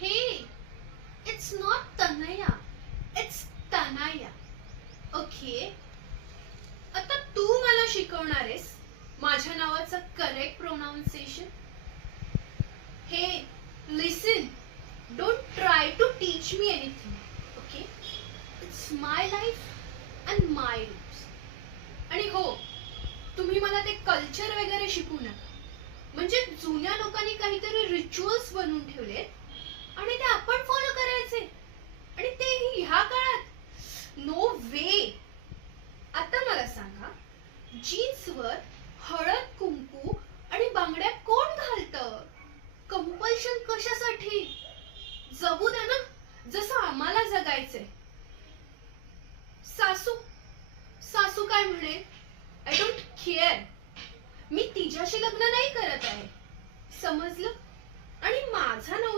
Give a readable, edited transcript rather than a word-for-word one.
Hey, it's not Tanaya. It's Tanaya. Okay. आता तू मला शिकवणार आहेस माझ्या नावाचं correct pronunciation. Hey listen, don't try to teach me anything. Okay, it's my life and my rules. आणि हो, तुम्ही मला ते कल्चर वगैरे शिकू नका. म्हणजे जुन्या लोकांनी काहीतरी रिच्युअल्स बनवून ठेवले आणि ते आपण फॉलो करायचे, आणि तेही ह्या काळात. नो वे. आता मला सांगा, जीन्सवर हळद कुंकू आणि बांगड्या कोण घालतं? कंपल्शन कशासाठी? जगू द्या ना जसं आम्हाला जगायचंय. सासू सासू काय म्हणे, आय डोंट केअर. मी तिच्याशी लग्न नाही करत आहे, समजलं? आणि माझा नवरा